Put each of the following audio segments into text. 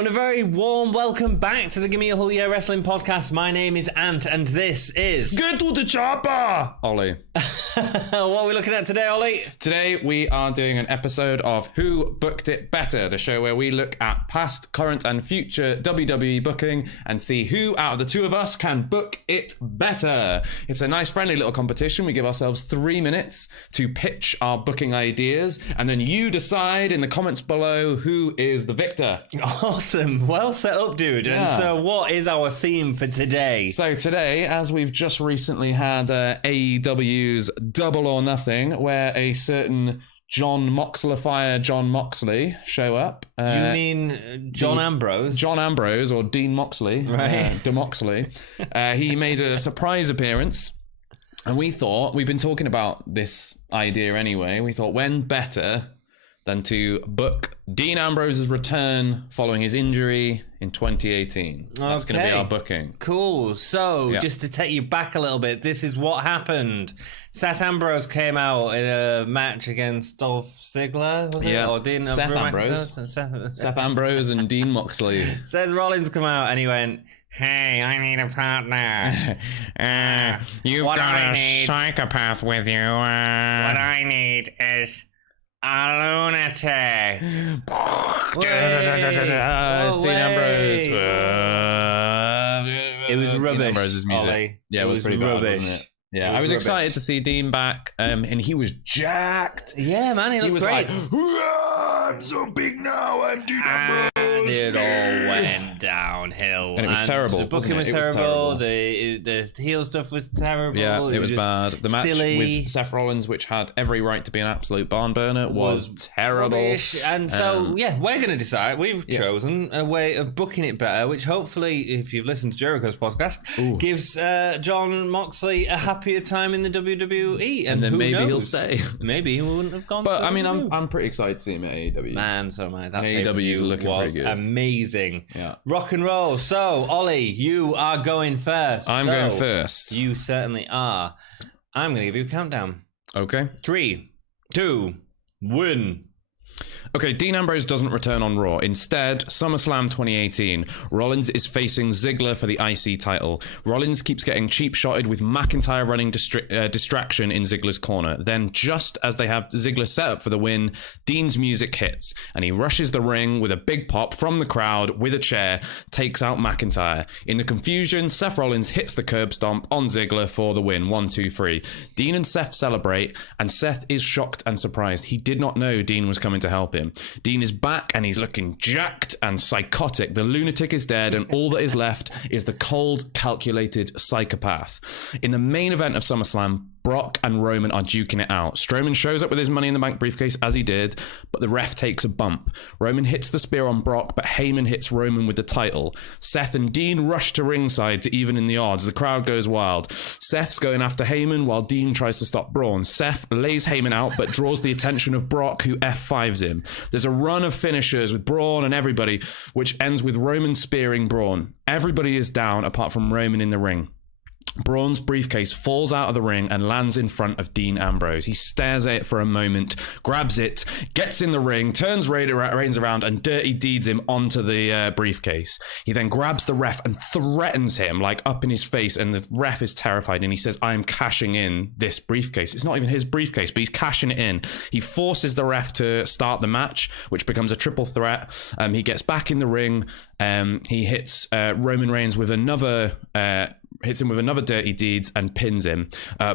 and a very warm welcome back to the Gimme a Whole Year Wrestling Podcast. My name is Ant, and this is... Get to the chopper! Oli. What are we looking at today, Oli? Today we are doing an episode of Who Booked It Better, the show where we look at past, current, and future WWE booking and see who out of the two of us can book it better. It's a nice, friendly little competition. We give ourselves 3 minutes to pitch our booking ideas, and then you decide in the comments below who is the victor. Awesome. Well set up, dude. Yeah. And so what is our theme for today? So today, as we've just recently had AEW's Double or Nothing, where a certain John Moxley show up. You mean John Ambrose? John Ambrose, or Dean Moxley. Right. De Moxley. He made a surprise appearance. And we thought, we've been talking about this idea anyway, we thought when better than to book Dean Ambrose's return following his injury in 2018. That's going to be our booking. Cool. So, just to take you back a little bit, this is what happened. Seth Ambrose came out in a match against Dolph Ziggler, was it? Yeah. Or Dean Seth Ambrose. Seth Ambrose and Dean Moxley. Seth Rollins come out and he went, "Hey, I need a partner. You've got a psychopath with you. What I need is a lunatic." It's Dean Ambrose. It was rubbish. Dean Ambrose's music. Ollie. Yeah, it was pretty rubbish. bad, wasn't it? Yeah, I was excited to see Dean back, and he was jacked. Yeah, man, he looked great. Like, I'm so big now, I'm Dean Ambrose. It all went downhill. And it was terrible. The booking was terrible. The heel stuff was terrible. Yeah, it was bad. The match with Seth Rollins, which had every right to be an absolute barn burner, was terrible. Rubbish. And so, we're going to decide. We've chosen a way of booking it better, which hopefully, if you've listened to Jericho's podcast, gives John Moxley a happier time in the WWE. And then maybe knows? he'll stay. Maybe he wouldn't have gone. But I mean, I'm pretty excited to see him at AEW. Man, so am I. That AEW is looking pretty good. Amazing. Yeah. Rock and roll. So, Ollie, you are going first. I'm going first. You certainly are. I'm going to give you a countdown. Okay. 3, 2, 1. Okay, Dean Ambrose doesn't return on Raw. Instead, SummerSlam 2018, Rollins is facing Ziggler for the IC title. Rollins keeps getting cheap-shotted with McIntyre running distraction in Ziggler's corner. Then, just as they have Ziggler set up for the win, Dean's music hits, and he rushes the ring with a big pop from the crowd with a chair, takes out McIntyre. In the confusion, Seth Rollins hits the curb stomp on Ziggler for the win. 1, 2, 3. Dean and Seth celebrate, and Seth is shocked and surprised. He did not know Dean was coming to help him. Dean is back and he's looking jacked and psychotic. The lunatic is dead and all that is left is the cold, calculated psychopath. In the main event of SummerSlam, Brock and Roman are duking it out. Strowman shows up with his Money in the Bank briefcase as he did, but the ref takes a bump. Roman hits the spear on Brock, but Heyman hits Roman with the title. Seth and Dean rush to ringside to even in the odds. The crowd goes wild. Seth's going after Heyman while Dean tries to stop Braun. Seth lays Heyman out, but draws the attention of Brock, who F5s him. There's a run of finishers with Braun and everybody, which ends with Roman spearing Braun. Everybody is down apart from Roman in the ring. Braun's briefcase falls out of the ring and lands in front of Dean Ambrose. He stares at it for a moment, grabs it, gets in the ring, turns Reigns around and dirty deeds him onto the briefcase. He then grabs the ref and threatens him, like up in his face, and the ref is terrified and he says, "I am cashing in this briefcase." It's not even his briefcase, but he's cashing it in. He forces the ref to start the match, which becomes a triple threat. He gets back in the ring. He hits Roman Reigns with another... hits him with another dirty deeds and pins him.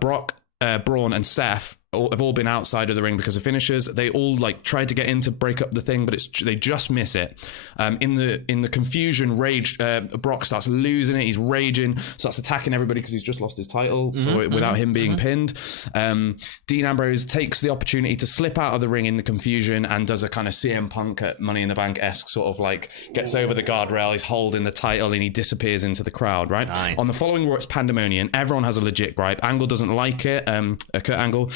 Brock, Braun, and Seth have all been outside of the ring because of finishers. They all like tried to get in to break up the thing, but they just miss it. In the confusion, Brock starts losing it. He's raging, starts attacking everybody because he's just lost his title without him being pinned. Dean Ambrose takes the opportunity to slip out of the ring in the confusion and does a kind of CM Punk at Money in the Bank-esque sort of like gets over the guardrail. He's holding the title and he disappears into the crowd. Right. Nice. On the following Raw, it's pandemonium. Everyone has a legit gripe. Angle doesn't like it. Kurt Angle.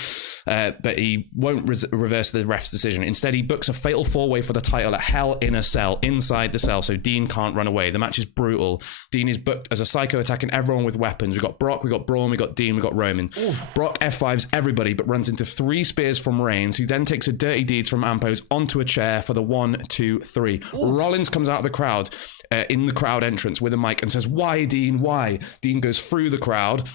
but he won't reverse the ref's decision. Instead, he books a fatal 4-way for the title at Hell in a Cell, inside the cell, so Dean can't run away. The match is brutal. Dean is booked as a psycho attacking everyone with weapons. We've got Brock, we've got Braun, we've got Dean, we've got Roman. Brock F5s everybody, but runs into 3 spears from Reigns, who then takes a dirty deeds from Ambrose onto a chair for the 1, 2, 3. Rollins comes out of the crowd, in the crowd entrance with a mic and says, "Why, Dean, why?" Dean goes through the crowd,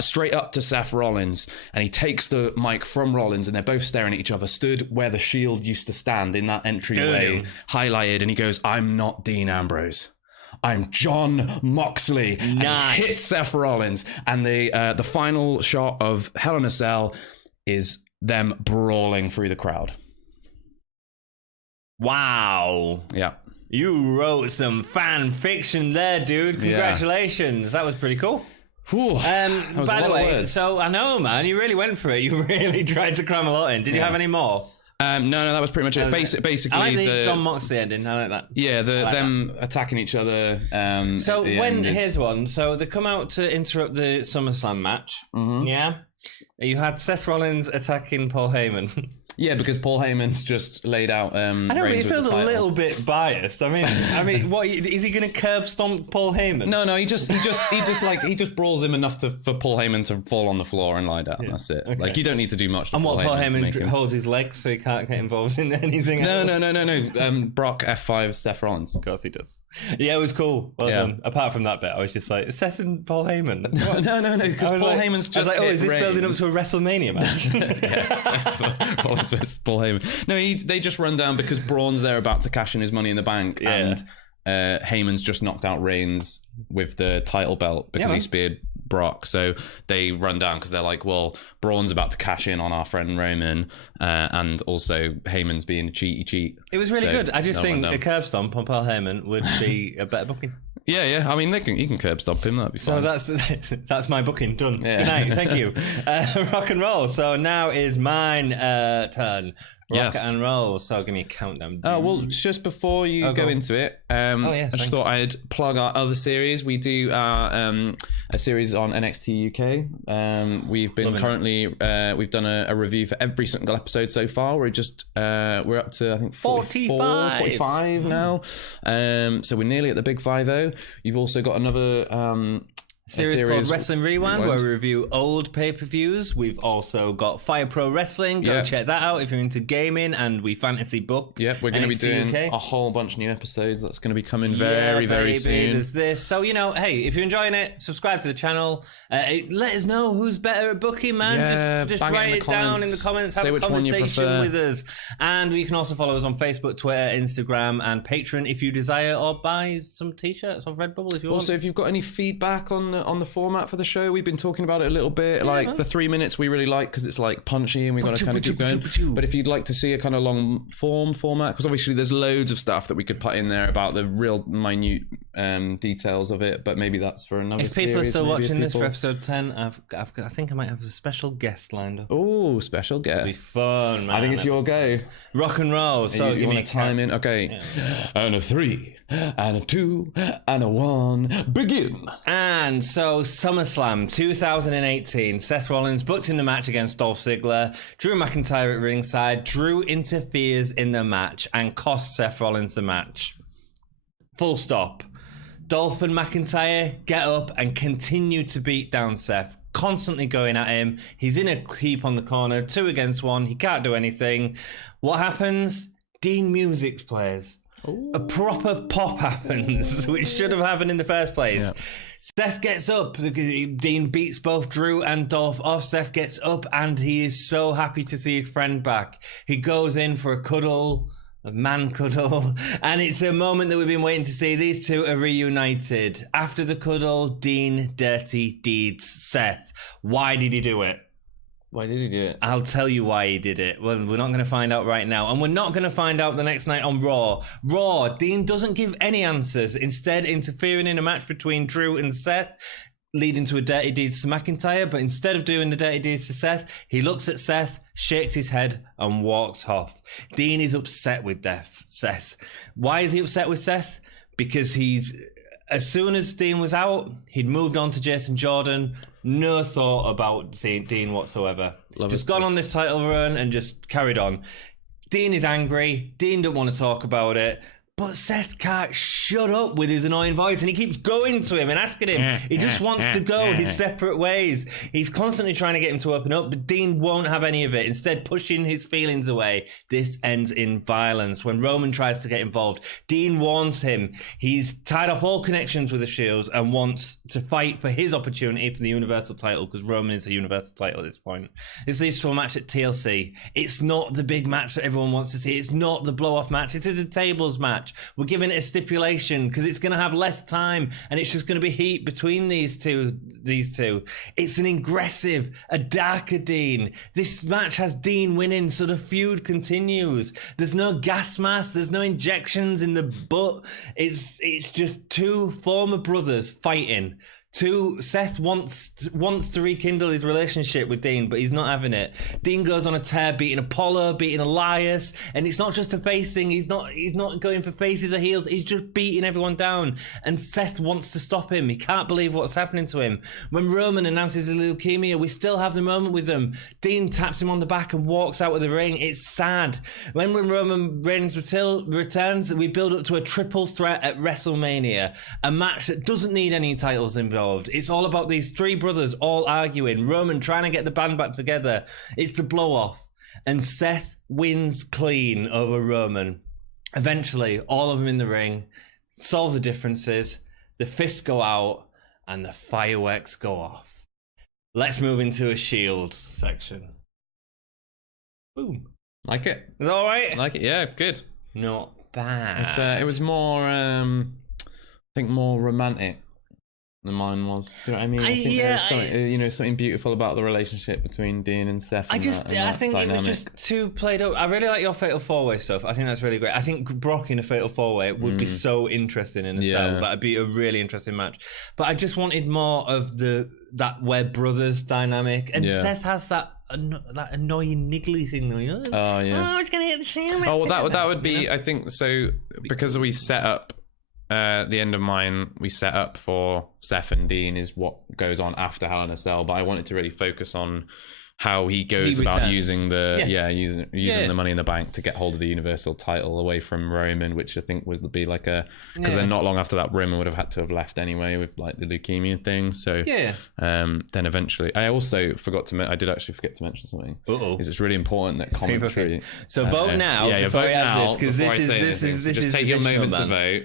straight up to Seth Rollins, and he takes the mic from Rollins, and they're both staring at each other, stood where the Shield used to stand in that entryway, highlighted, and he goes, "I'm not Dean Ambrose. I'm John Moxley." And he hits Seth Rollins, and the final shot of Hell in a Cell is them brawling through the crowd. Wow. Yeah. You wrote some fan fiction there, dude. Congratulations. That was pretty cool. Whew, by the way, so I know, man, you really went for it. You really tried to cram a lot in. Did you have any more? No, that was pretty much it. Basically, I like the John Moxley ending. I like that. Yeah, them attacking each other. So here's one. So they come out to interrupt the SummerSlam match. Mm-hmm. Yeah, you had Seth Rollins attacking Paul Heyman. Yeah, because Paul Heyman's just laid out. I know, but it feels a little bit biased. I mean, what is he going to curb stomp Paul Heyman? No, he just brawls him enough for Paul Heyman to fall on the floor and lie down. Yeah. That's it. Okay. Like, you don't need to do much. And Paul Heyman holds his legs so he can't get involved in anything. No. Brock F5 Seth Rollins. Of course he does. Yeah, it was cool. Well done. Apart from that bit, I was just like, Seth and Paul Heyman. No, because Paul Heyman's just. I was like, is this building up to a WrestleMania match? Yeah, versus Paul Heyman. No, they just run down because Braun's there about to cash in his Money in the Bank, and Heyman's just knocked out Reigns with the title belt because he speared Brock. So they run down because they're like, well, Braun's about to cash in on our friend Roman, and also Heyman's being a cheat. It was really good. I just think a curb stomp on Paul Heyman would be a better booking. Yeah. I mean, you can curb stomp him. That'd be fine. So that's my booking done. Yeah. Good night. Thank you. Rock and roll. So now is mine turn. Rock and roll. So give me a countdown. Oh, well, just before you go into it, I just thought I'd plug our other series. We do a series on NXT UK. We've been we've done a review for every single episode so far. We're up to, I think, 45 now. So we're nearly at the big 50. You've also got another series called Wrestling Rewind, where we review old pay-per-views. We've also got Fire Pro Wrestling. Go check that out if you're into gaming, and we fantasy book. Yeah, we're going to be doing a whole bunch of new episodes. That's going to be coming very soon. There's this. So, hey, if you're enjoying it, subscribe to the channel. Let us know who's better at booking, man. Yeah, just write it down in the comments. Have a conversation with us. And you can also follow us on Facebook, Twitter, Instagram, and Patreon if you desire, or buy some t-shirts on Redbubble if you want. Also, if you've got any feedback on the format for the show, we've been talking about it a little bit. The 3 minutes we really like because it's like punchy and we've got to kind of keep going. But if you'd like to see a kind of long form format, because obviously there's loads of stuff that we could put in there about the real minute details of it, but maybe that's for another series. If people are still watching this for episode 10, I think I might have a special guest lined up. Oh, special guest. It'll be fun, man. I think it's your go. Rock and roll. So you want to time in? Okay. Yeah. And a 3, and a 2, and a 1. Begin. And so SummerSlam 2018, Seth Rollins booked in the match against Dolph Ziggler. Drew McIntyre at ringside. Drew interferes in the match and costs Seth Rollins the match. Full stop. Dolph and McIntyre get up and continue to beat down Seth, constantly going at him. He's in a heap on the corner, 2 against 1. He can't do anything. What happens? Dean music plays. Ooh. A proper pop happens, which should have happened in the first place. Yeah. Seth gets up. Dean beats both Drew and Dolph off. Seth gets up and he is so happy to see his friend back. He goes in for a cuddle, a man cuddle, and it's a moment that we've been waiting to see. These two are reunited. After the cuddle, Dean dirty deeds Seth. Why did he do it? Why did he do it? I'll tell you why he did it. Well, we're not going to find out right now. And we're not going to find out the next night on Raw. Dean doesn't give any answers, instead interfering in a match between Drew and Seth, leading to a dirty deeds to McIntyre. But instead of doing the dirty deeds to Seth, he looks at Seth, shakes his head, and walks off. Dean is upset with Seth. Why is he upset with Seth? Because he's As soon as Dean was out, he'd moved on to Jason Jordan. No thought about Dean whatsoever. Just gone on this title run and just carried on. Dean is angry. Dean don't want to talk about it. But Seth can't shut up with his annoying voice, and he keeps going to him and asking him. He just wants to go his separate ways. He's constantly trying to get him to open up, but Dean won't have any of it, instead pushing his feelings away. This ends in violence. When Roman tries to get involved, Dean warns him. He's tied off all connections with the Shields and wants to fight for his opportunity for the Universal title, because Roman is a Universal title at this point. This leads to a match at TLC. It's not the big match that everyone wants to see. It's not the blow-off match. It is a tables match. We're giving it a stipulation because it's going to have less time and it's just going to be heat between these two. It's an aggressive, a darker Dean. This match has Dean winning, so the feud continues. There's no gas mask. There's no injections in the butt. It's just two former brothers fighting. Seth wants to rekindle his relationship with Dean, but he's not having it. Dean goes on a tear, beating Apollo, beating Elias, and it's not just a face thing. He's not going for faces or heels. He's just beating everyone down, and Seth wants to stop him. He can't believe what's happening to him. When Roman announces his leukemia, we still have the moment with them. Dean taps him on the back and walks out of the ring. It's sad. When Roman Reigns returns, we build up to a triple threat at WrestleMania, a match that doesn't need any titles involved. It's all about these three brothers all arguing, Roman trying to get the band back together. It's the blow-off, and Seth wins clean over Roman. Eventually, all of them in the ring, solve the differences, the fists go out, and the fireworks go off. Let's move into a Shield section. Boom. Like it. Is that all right? Like it, yeah, good. Not bad. It was more, I think, more romantic than mine was. Do you know what I mean? I think there's something, something beautiful about the relationship between Dean and Seth. I think it was just too played up. I really like your Fatal 4-Way stuff. I think that's really great. I think Brock in a Fatal 4-Way would be so interesting in a cell. That'd be a really interesting match. But I just wanted more of that We're Brothers dynamic. And Seth has that annoying niggly thing, though. Oh yeah. Oh, it's gonna hit the sandwich. Oh, well, that would be. I think so, because we set up. The end of mine, we set up for Seth and Dean is what goes on after Hell in a Cell, but I wanted to really focus on how he goes about using using the Money in the Bank to get hold of the Universal title away from Roman, which I think was because then not long after that Roman would have had to have left anyway with like the leukemia thing. So then eventually, I also forgot to I did actually forget to mention something. Because it's really important that commentary. So vote now. Vote now because this is just take your moment to vote.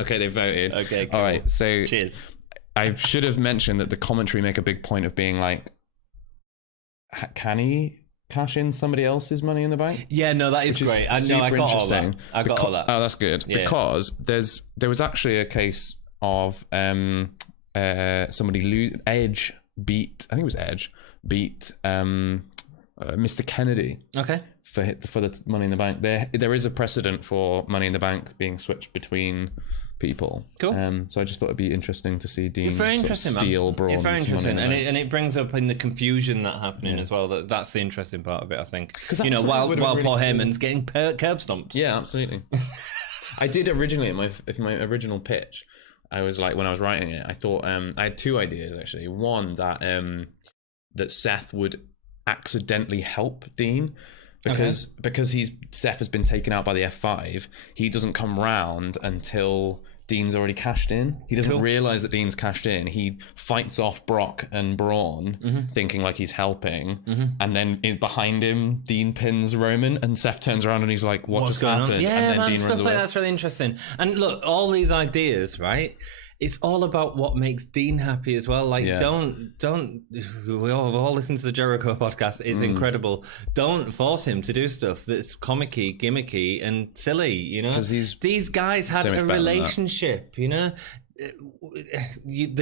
Okay, they voted. Okay, cool. All right, so cheers. I should have mentioned that the commentary make a big point of being like, can he cash in somebody else's Money in the Bank? Yeah, no, that is great. I got all that. I got all that. Oh, that's good. Yeah. Because there was actually a case of somebody Edge beat, I think it was Edge, beat Mr. Kennedy. Okay. For the Money in the Bank, there is a precedent for Money in the Bank being switched between people. Cool. So I just thought it'd be interesting to see Dean steal Braun's. It's very interesting, and it brings up in the confusion that happening as well. That's the interesting part of it, I think. While Paul Heyman's getting curb stomped. Yeah, absolutely. I did originally in my original pitch. I was like, when I was writing it, I thought I had two ideas actually. One that Seth would accidentally help Dean. Because Seth has been taken out by the F5, he doesn't come round until Dean's already cashed in. He doesn't realize that Dean's cashed in. He fights off Brock and Braun, thinking like he's helping, and then behind him, Dean pins Roman, and Seth turns around and he's like, "What just happened?" Yeah, and then man, Dean stuff runs like away. that's really interesting. And look, all these ideas, right? It's all about what makes Dean happy as well. Like, don't. We all listen to the Jericho podcast. It's incredible. Don't force him to do stuff that's comicky, gimmicky, and silly. Because these guys had a relationship. They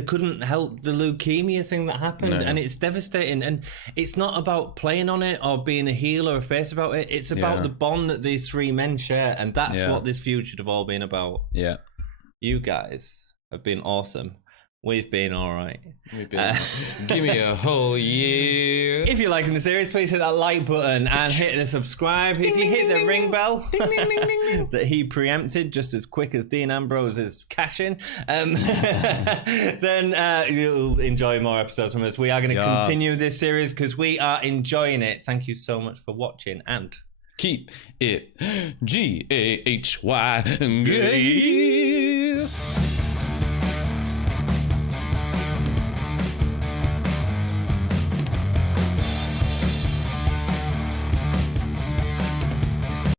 couldn't help the leukemia thing that happened, and it's devastating. And it's not about playing on it or being a heel or a face about it. It's about the bond that these three men share, and that's what this feud should have all been about. Yeah, you guys have been awesome. We've been all right. Give me a whole year. If you're liking the series, please hit that like button and hit the subscribe. If you hit the ring bell that he preempted just as quick as Dean Ambrose's cash-in, then you'll enjoy more episodes from us. We are going to continue this series because we are enjoying it. Thank you so much for watching and keep it GAHY.